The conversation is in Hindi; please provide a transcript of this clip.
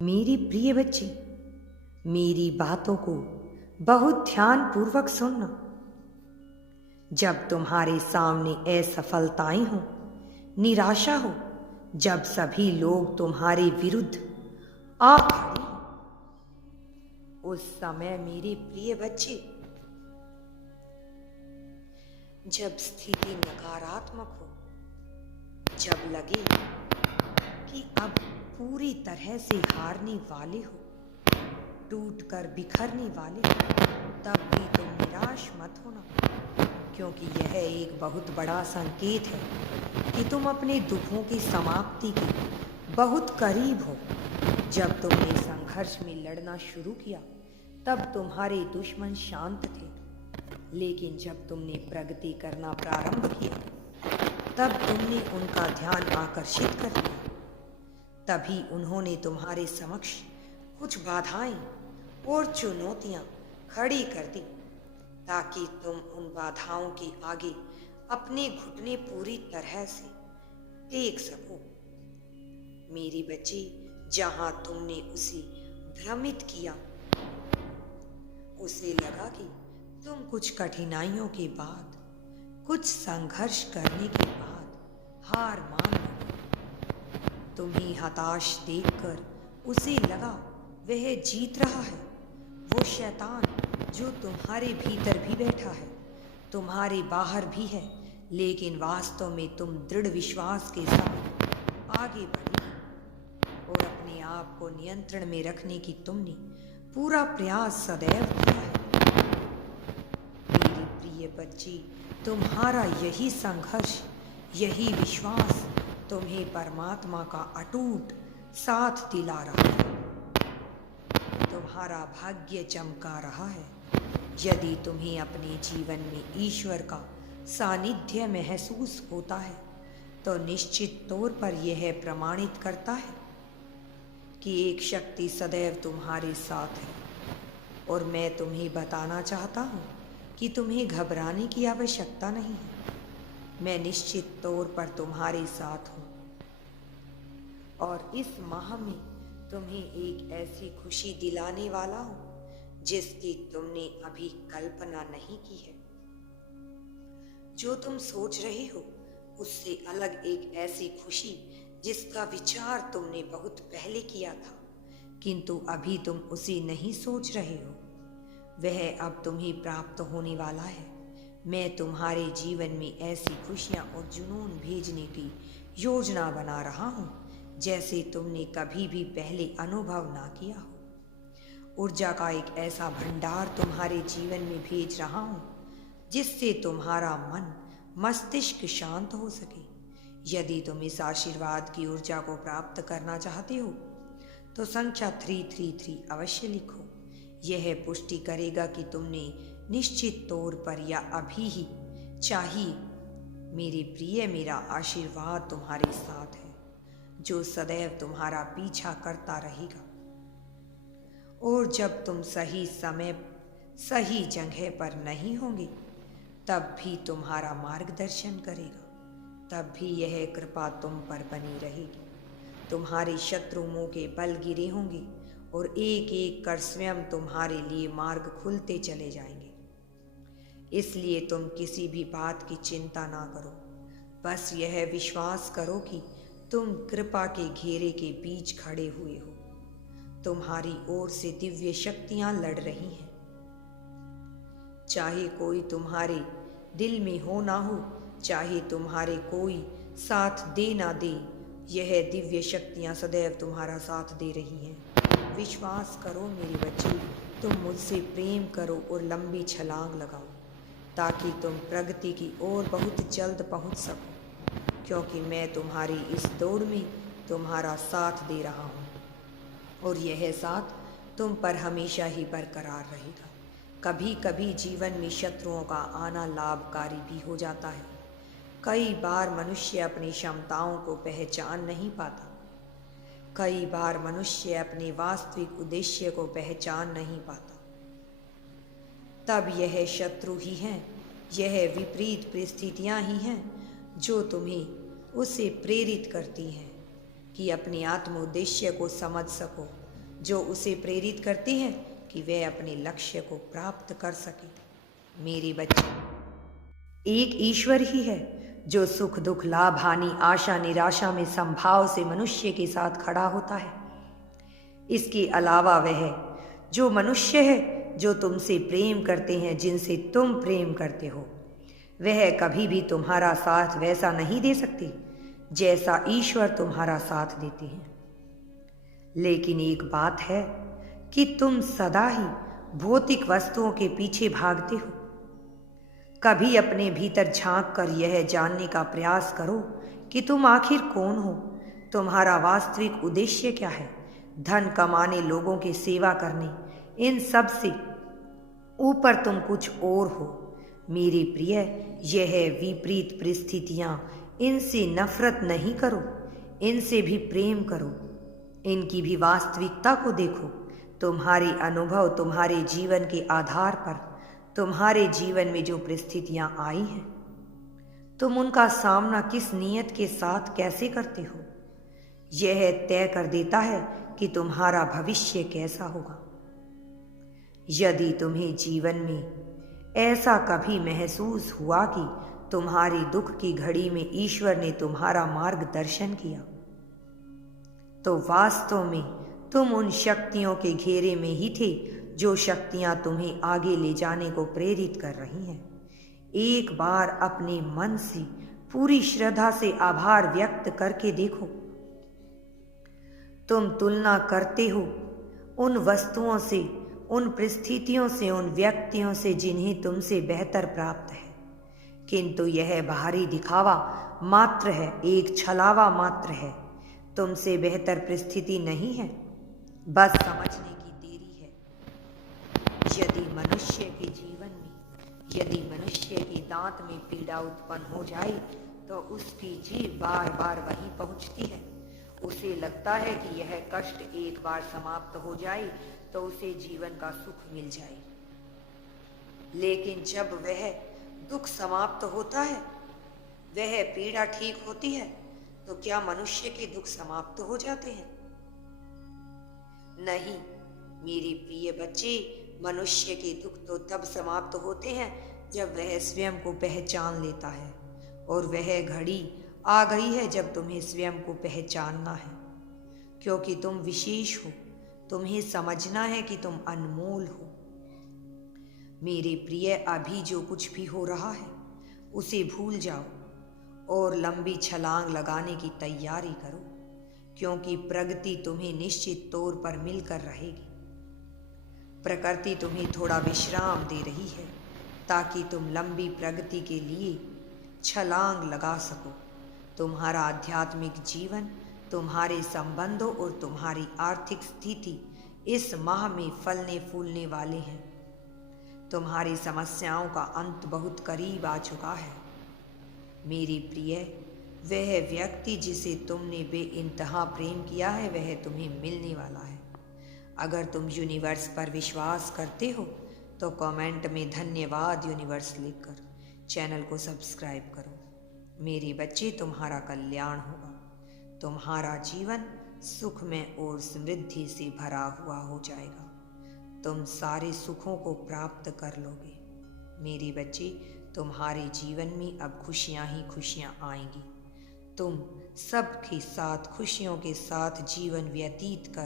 मेरी प्रिय बच्ची, मेरी बातों को बहुत ध्यान पूर्वक सुनना। जब तुम्हारे सामने असफलताएं हो, निराशा हो, जब सभी लोग तुम्हारे विरुद्ध आ खड़े हों, उस समय मेरे प्रिय बच्चे, जब स्थिति नकारात्मक हो, जब लगे कि अब पूरी तरह से हारने वाले हो, टूट कर बिखरने वाले हो, तब भी तुम निराश मत होना, क्योंकि यह एक बहुत बड़ा संकेत है कि तुम अपने दुखों की समाप्ति के बहुत करीब हो। जब तुमने संघर्ष में लड़ना शुरू किया, तब तुम्हारे दुश्मन शांत थे, लेकिन जब तुमने प्रगति करना प्रारंभ किया, तब तुमने उनका ध्यान आकर्षित कर लिया। तभी उन्होंने तुम्हारे समक्ष कुछ बाधाएं और चुनौतियां खड़ी कर दी, ताकि तुम उन बाधाओं के आगे अपने घुटने पूरी तरह से टेक सको। मेरी बच्ची, जहां तुमने उसे भ्रमित किया, उसे लगा कि तुम कुछ कठिनाइयों के बाद, कुछ संघर्ष करने के बाद हार मान लो। तुम्हें हताश देखकर उसे लगा वह जीत रहा है। वो शैतान जो तुम्हारे भीतर भी बैठा है, तुम्हारे बाहर भी है, लेकिन वास्तव में तुम दृढ़ विश्वास के साथ आगे बढ़े और अपने आप को नियंत्रण में रखने की तुमने पूरा प्रयास सदैव किया है। मेरी प्रिय बच्ची, तुम्हारा यही संघर्ष, यही विश्वास तुम्हें परमात्मा का अटूट साथ दिला रहा है। तुम्हारा भाग्य चमका रहा है। यदि तुम्हें अपने जीवन में ईश्वर का सानिध्य महसूस होता है, तो निश्चित तौर पर यह प्रमाणित करता है कि एक शक्ति सदैव तुम्हारे साथ है। और मैं तुम्हें बताना चाहता हूँ कि तुम्हें घबराने की आवश्यकता नहीं है। मैं निश्चित तौर पर तुम्हारे साथ हूँ और इस माह में तुम्हें एक ऐसी खुशी दिलाने वाला हूँ जिसकी तुमने अभी कल्पना नहीं की है। जो तुम सोच रहे हो उससे अलग एक ऐसी खुशी जिसका विचार तुमने बहुत पहले किया था, किंतु अभी तुम उसे नहीं सोच रहे हो, वह अब तुम्हें प्राप्त होने वाला है। मैं तुम्हारे जीवन में ऐसी खुशियाँ और जुनून भेजने की योजना बना रहा हूँ जैसे तुमने कभी भी पहले अनुभव ना किया हो। ऊर्जा का एक ऐसा भंडार तुम्हारे जीवन में भेज रहा हूँ जिससे तुम्हारा मन, मस्तिष्क शांत हो सके। यदि तुम इस आशीर्वाद की ऊर्जा को प्राप्त करना चाहते हो, तो संख्या 333 अवश्य लिखो। यह पुष्टि करेगा कि तुमने निश्चित तौर पर या अभी ही चाहिए। मेरे प्रिय, मेरा आशीर्वाद तुम्हारे साथ है, जो सदैव तुम्हारा पीछा करता रहेगा। और जब तुम सही समय, सही जगह पर नहीं होंगे, तब भी तुम्हारा मार्गदर्शन करेगा। तब भी यह कृपा तुम पर बनी रहेगी। तुम्हारे शत्रु मुंह के बल गिरे होंगे और एक एक कर स्वयं तुम्हारे लिए मार्ग खुलते चले जाएंगे। इसलिए तुम किसी भी बात की चिंता ना करो, बस यह विश्वास करो कि तुम कृपा के घेरे के बीच खड़े हुए हो। तुम्हारी ओर से दिव्य शक्तियां लड़ रही हैं। चाहे कोई तुम्हारे दिल में हो ना हो, चाहे तुम्हारे कोई साथ दे ना दे, यह दिव्य शक्तियां सदैव तुम्हारा साथ दे रही हैं। विश्वास करो मेरी बच्ची, तुम मुझसे प्रेम करो और लंबी छलांग लगाओ, ताकि तुम प्रगति की ओर बहुत जल्द पहुंच सको, क्योंकि मैं तुम्हारी इस दौड़ में तुम्हारा साथ दे रहा हूँ और यह साथ तुम पर हमेशा ही बरकरार रहेगा। कभी कभी जीवन में शत्रुओं का आना लाभकारी भी हो जाता है। कई बार मनुष्य अपनी क्षमताओं को पहचान नहीं पाता। कई बार मनुष्य अपने वास्तविक उद्देश्य को पहचान नहीं पाता। तब यह शत्रु ही हैं, यह विपरीत परिस्थितियां ही हैं जो तुम्हें उसे प्रेरित करती हैं कि अपने आत्म उद्देश्य को समझ सको जो उसे प्रेरित करते हैं कि वह अपने लक्ष्य को प्राप्त कर सके। मेरे बच्चे, एक ईश्वर ही है जो सुख दुख लाभ हानि आशा निराशा में संभाव से मनुष्य के साथ खड़ा होता है। इसके अलावा वह जो मनुष्य है जो तुमसे प्रेम करते हैं, जिनसे तुम प्रेम करते हो, वह कभी भी तुम्हारा साथ वैसा नहीं दे सकते जैसा ईश्वर तुम्हारा साथ देते हैं। लेकिन एक बात है कि तुम सदा ही भौतिक वस्तुओं के पीछे भागते हो। कभी अपने भीतर झांक कर यह जानने का प्रयास करो कि तुम आखिर कौन हो, तुम्हारा वास्तविक उद्देश्य क्या है। धन कमाने, लोगों की सेवा करने, इन सब से ऊपर तुम कुछ और हो। मेरे प्रिय, यह विपरीत परिस्थितियां, इनसे नफरत नहीं करो, इनसे भी प्रेम करो। इनकी भी वास्तविकता को देखो। तुम्हारे अनुभव, तुम्हारे जीवन के आधार पर तुम्हारे जीवन में जो परिस्थितियां आई हैं, तुम उनका सामना किस नियत के साथ कैसे करते हो, यह तय कर देता है कि तुम्हारा भविष्य कैसा होगा। यदि तुम्हें जीवन में ऐसा कभी महसूस हुआ कि तुम्हारी दुख की घड़ी में ईश्वर ने तुम्हारा मार्गदर्शन किया, तो वास्तव में तुम उन शक्तियों के घेरे में ही थे जो शक्तियां तुम्हें आगे ले जाने को प्रेरित कर रही हैं। एक बार अपने मन से पूरी श्रद्धा से आभार व्यक्त करके देखो। तुम तुलना करते हो उन वस्तुओं से, उन परिस्थितियों से, उन व्यक्तियों से जिन्हें तुमसे बेहतर प्राप्त है, किंतु यह बाहरी दिखावा मात्र है, एक छलावा मात्र है। तुमसे बेहतर परिस्थिति नहीं है, बस समझने की देरी है। यदि मनुष्य के जीवन में, यदि मनुष्य के दांत में पीड़ा उत्पन्न हो जाए तो उसकी जीभ बार बार वहीं पहुंचती है। उसे लगता है कि यह कष्ट एक बार समाप्त हो जाए तो उसे जीवन का सुख मिल जाए। लेकिन जब वह दुख समाप्त होता है, वह पीड़ा ठीक होती है, तो क्या मनुष्य के दुख समाप्त हो जाते हैं? नहीं मेरे प्रिय बच्चे, मनुष्य के दुख तो तब समाप्त होते हैं जब वह स्वयं को पहचान लेता है, और वह घड़ी आ गई है जब तुम्हें स्वयं को पहचानना है, क्योंकि तुम विशेष हो। तुम्हें समझना है कि तुम अनमोल हो। मेरे प्रिय, अभी जो कुछ भी हो रहा है उसे भूल जाओ और लंबी छलांग लगाने की तैयारी करो, क्योंकि प्रगति तुम्हें निश्चित तौर पर मिलकर रहेगी। प्रकृति तुम्हें थोड़ा विश्राम दे रही है ताकि तुम लंबी प्रगति के लिए छलांग लगा सको। तुम्हारा आध्यात्मिक जीवन, तुम्हारे संबंधों और तुम्हारी आर्थिक स्थिति इस माह में फलने फूलने वाले हैं। तुम्हारी समस्याओं का अंत बहुत करीब आ चुका है। मेरी प्रिय, वह व्यक्ति जिसे तुमने बेइंतहा प्रेम किया है, वह तुम्हें मिलने वाला है। अगर तुम यूनिवर्स पर विश्वास करते हो तो कमेंट में धन्यवाद यूनिवर्स लिखकर चैनल को सब्सक्राइब करो। मेरे बच्चे, तुम्हारा कल्याण होगा। तुम्हारा जीवन सुख में और समृद्धि से भरा हुआ हो जाएगा। तुम सारे सुखों को प्राप्त कर लोगे। मेरे बच्चे, तुम्हारे जीवन में अब खुशियां ही खुशियां आएंगी। तुम सबके साथ खुशियों के साथ जीवन व्यतीत कर